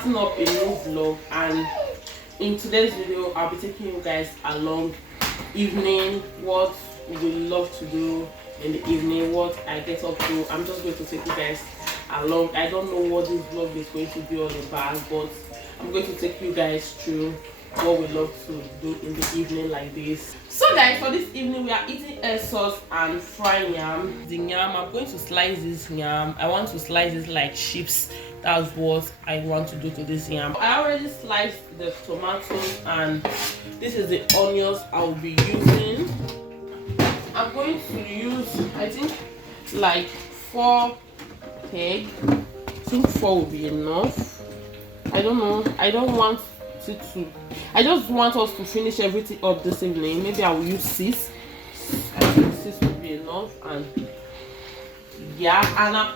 starting up a new vlog, and in today's video I'll be taking you guys along evening, what we love to do in the evening, what I get up to. I'm just going to take you guys along. I don't know what this vlog is going to be all about, but I'm going to take you guys through what we love to do in the evening like this. So guys, for this evening we are eating egg sauce and fried yam. The yam, I'm going to slice this yam. I want to slice it like chips. That's what I want to do to this yam. I already sliced the tomatoes, and this is the onions I'll be using. I'm going to use, I think, like 4 egg. I think 4 will be enough. I don't know. I don't want it to. I just want us to finish everything up this evening. Maybe I will use 6. I think 6 will be enough. And yeah, and I'm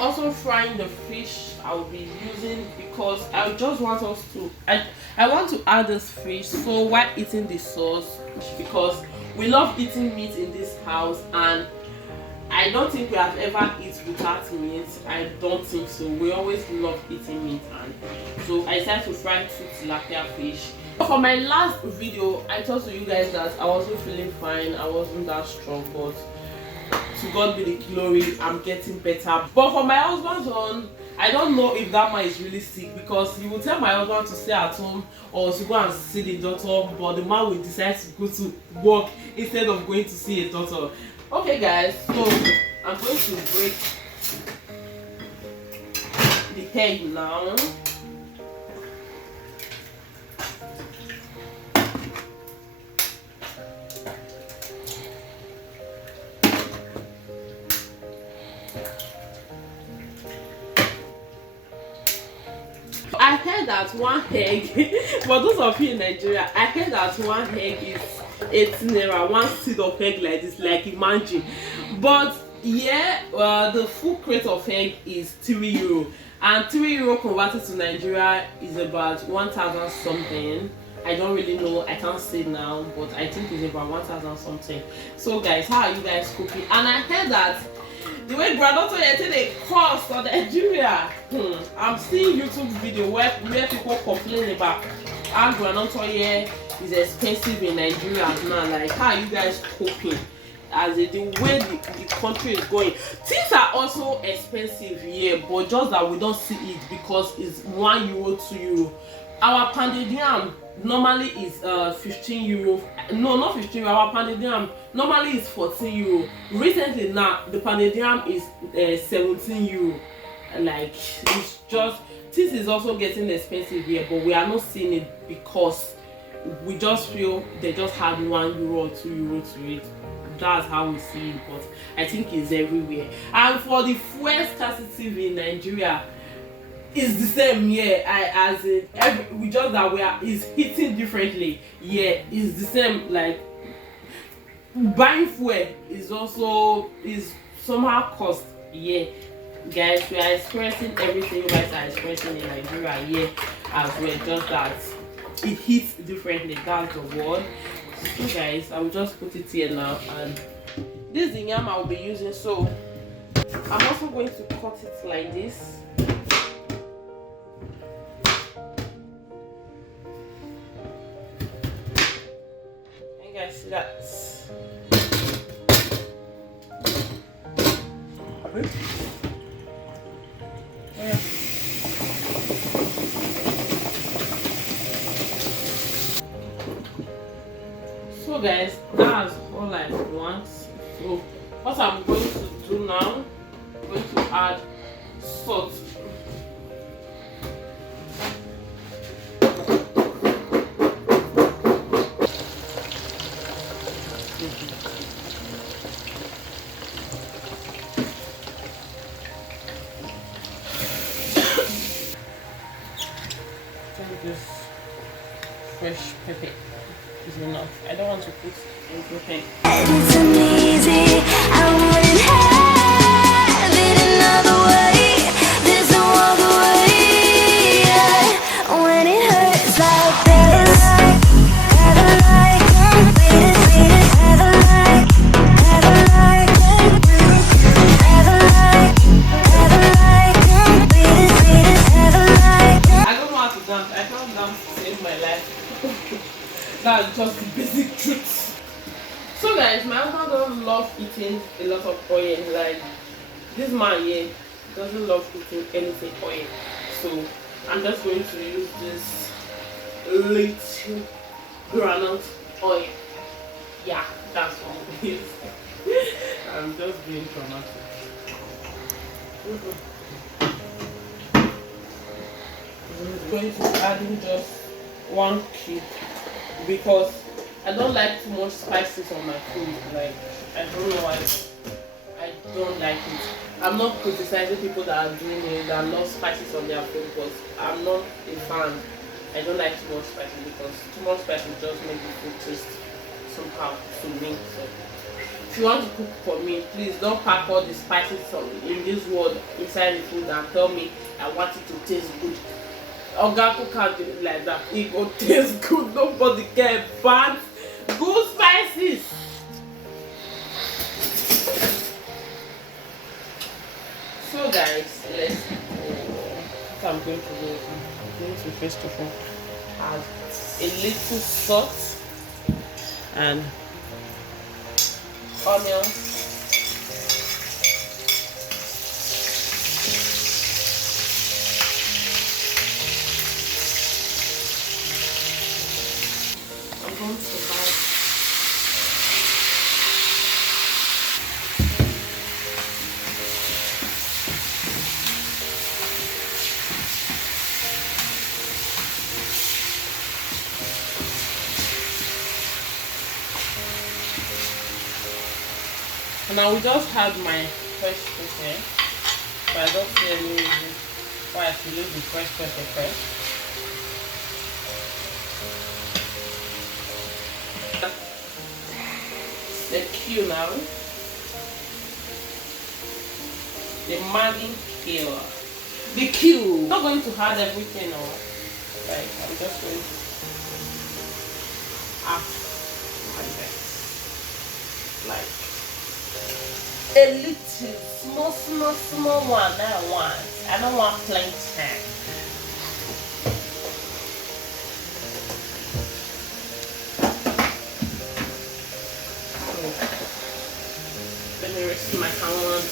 also frying the fish I will be using, because I just want us to. I want to add this fish so while eating the sauce, because we love eating meat in this house, and I don't think we have ever eaten without meat. I don't think so. We always love eating meat, and so I decided to fry 2 tilapia fish. For my last video, I told you guys that I wasn't feeling fine. I wasn't that strong, but to God be the glory, I'm getting better. But for my husband's one, I don't know if that man is really sick, because he will tell my husband to stay at home or to go and see the doctor, but the man will decide to go to work instead of going to see a doctor. Okay guys, so I'm going to break the egg now. I heard that 1 egg, for those of you in Nigeria, I heard that 1 egg is 18 naira, 1 seed of egg like this, like imagine. But yeah, the full crate of egg is 3 euro, and 3 euro converted to Nigeria is about 1,000 something. I don't really know, I can't say now, but I think it's about 1,000 something. So guys, how are you guys cooking? And I heard that the way grandmother take a course for Nigeria, I'm seeing YouTube video where people complain about how grandmother here is expensive in Nigeria now. Like, how are you guys coping as the way the country is going? Things are also expensive here, but just that we don't see it because it's 1 euro, 2 euro. Our pounded yam normally is 15 euro. No, not 15 euro. Our pounded yam normally is 14 euro. Recently now the pounded yam is 17 euro. Like, it's just, this is also getting expensive here, but we are not seeing it because we just feel they just had 1 euro or 2 euro to it. That's how we see it, but I think it's everywhere. And for the fuel scarcity in Nigeria, it's the same, yeah. As in we just that we are is hitting differently. Yeah, it's the same. Like, buying fuel is also is somehow cost. Yeah, guys, we are experiencing everything you guys are experiencing in Nigeria. Yeah, as well. Just that it hits differently. That's the word. So guys, I will just put it here now, and this is the yam I will be using. So I'm also going to cut it like this. Guys, that's yeah. So guys, that's all I want. So what I'm going to do now, I'm going to add salt. This fresh pepper is enough. I don't want to put everything. It's uneasy. I wouldn't have it another way. There's no other way. When it hurts like this, ever like, ever like, ever like, ever like, ever like, That's just the basic truth. So guys, my husband doesn't love eating a lot of oil. Like this man here doesn't love eating anything oil. So I'm just going to use this little granite oil. Yeah, that's all it is. I'm just being dramatic. I'm going to add in just 1 cube because I don't like too much spices on my food. Like, I don't know why I don't like it. I'm not criticizing people that are doing it, that love spices on their food, but I'm not a fan. I don't like too much spices because too much spices just make the food taste somehow to me. So if you want to cook for me, please don't pack all the spices in this world inside the food and tell me I want it to taste good. Oga can't do it like that. It will taste good. Nobody can bad good spices. So guys, let's what I'm going to do is I'm going to first of all add a little salt and onions. I'm going to buy and I will just have my fresh pepper, but I don't see any reason why I should use the fresh pepper first. The Q now, the Mali Q, the Q. I'm not going to add everything on, right? I'm just going to add my best, like a little small one that I want. I don't want plain snack. Let me rest my hand.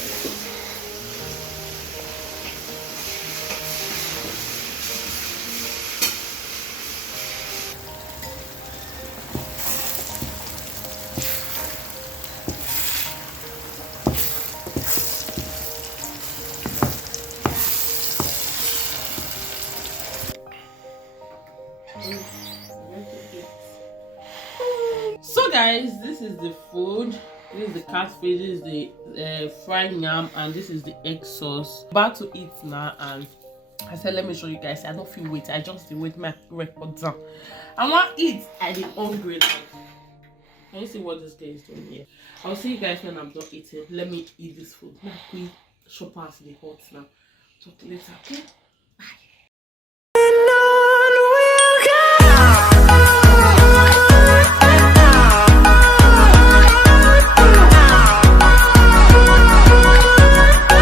So guys, this is the food. This is the catfish, this is the fried yam, and this is the egg sauce. About to eat now, and I said let me show you guys. I don't feel weight, I just the weight my record down. I want to eat. I did hungry. Can you see what this guy is doing here? I'll see you guys when I'm done eating. Let me eat this food. Now quick shop off the hot now. Talk later, okay?